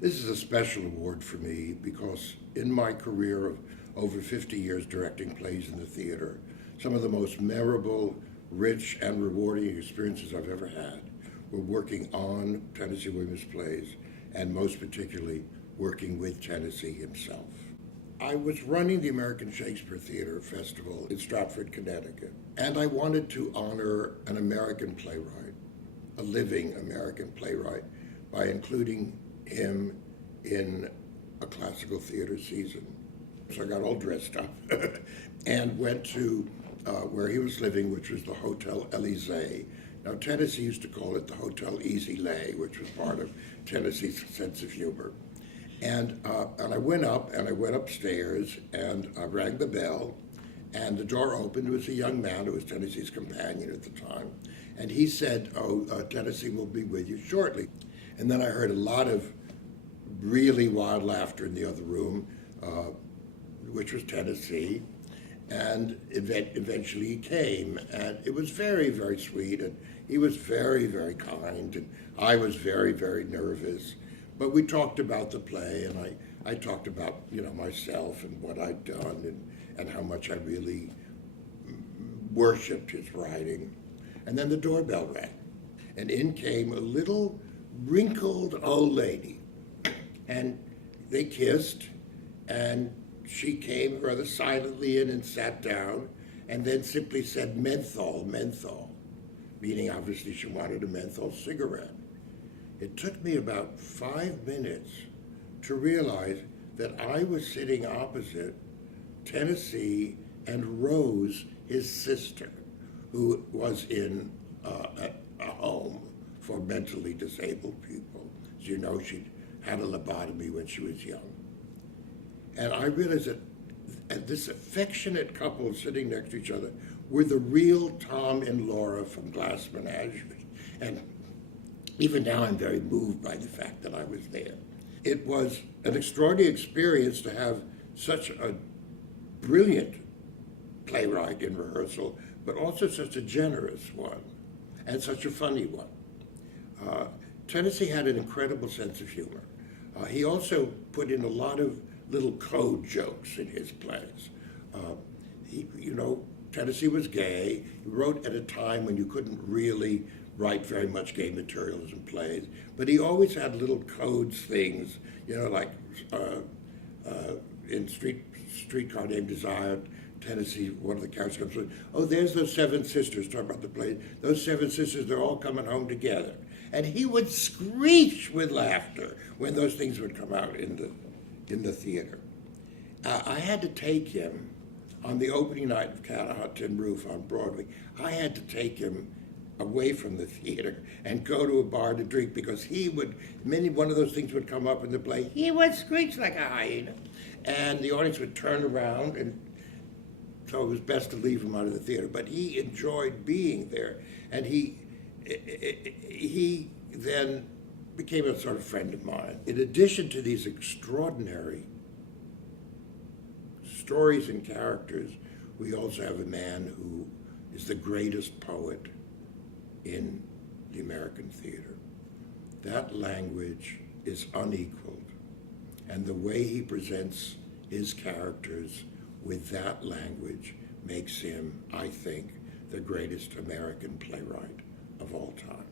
This is a special award for me because in my career of over 50 years directing plays in the theater, some of the most memorable, rich, and rewarding experiences I've ever had were working on Tennessee Williams plays, and most particularly working with Tennessee himself. I was running the American Shakespeare Theatre Festival in Stratford, Connecticut, and I wanted to honor an American playwright, a living American playwright, by including him in a classical theater season. So I got all dressed up and went to where he was living, which was the Hotel Elysee. Now, Tennessee used to call it the Hotel Easy Lay, which was part of Tennessee's sense of humor. And I went up, and I went upstairs, and I rang the bell, and the door opened. It was a young man who was Tennessee's companion at the time. And he said, Tennessee will be with you shortly. And then I heard a lot of really wild laughter in the other room, which was Tennessee. And eventually he came, and it was very, very sweet, and he was very, very kind, and I was very, very nervous. But we talked about the play, and I talked about, myself and what I'd done and how much I really worshipped his writing. And then the doorbell rang, and in came a little wrinkled old lady, and they kissed, and she came rather silently in and sat down, and then simply said, menthol, menthol, meaning obviously she wanted a menthol cigarette. It took me about 5 minutes to realize that I was sitting opposite Tennessee and Rose, his sister, who was in a home for mentally disabled people. As you know, she'd had a lobotomy when she was young. And I realized that this affectionate couple sitting next to each other were the real Tom and Laura from Glass Menagerie. And even now I'm very moved by the fact that I was there. It was an extraordinary experience to have such a brilliant playwright in rehearsal, but also such a generous one and such a funny one. Tennessee had an incredible sense of humor. He also put in a lot of little code jokes in his plays. Tennessee was gay. He wrote at a time when you couldn't really write very much gay materials in plays, but he always had little codes things, like in Streetcar Named Desire, Tennessee, one of the characters comes in, there's those 7 sisters, talking about the play. Those 7 sisters, they're all coming home together. And he would screech with laughter when those things would come out in the theater. I had to take him on the opening night of Cat on a Hot Tin Roof on Broadway. I had to take him away from the theater and go to a bar to drink because one of those things would come up in the play. He would screech like a hyena, and the audience would turn around, and so it was best to leave him out of the theater. But he enjoyed being there, and he then became a sort of friend of mine. In addition to these extraordinary stories and characters, we also have a man who is the greatest poet in the American theater. That language is unequaled, and the way he presents his characters with that language makes him, I think, the greatest American playwright of all time.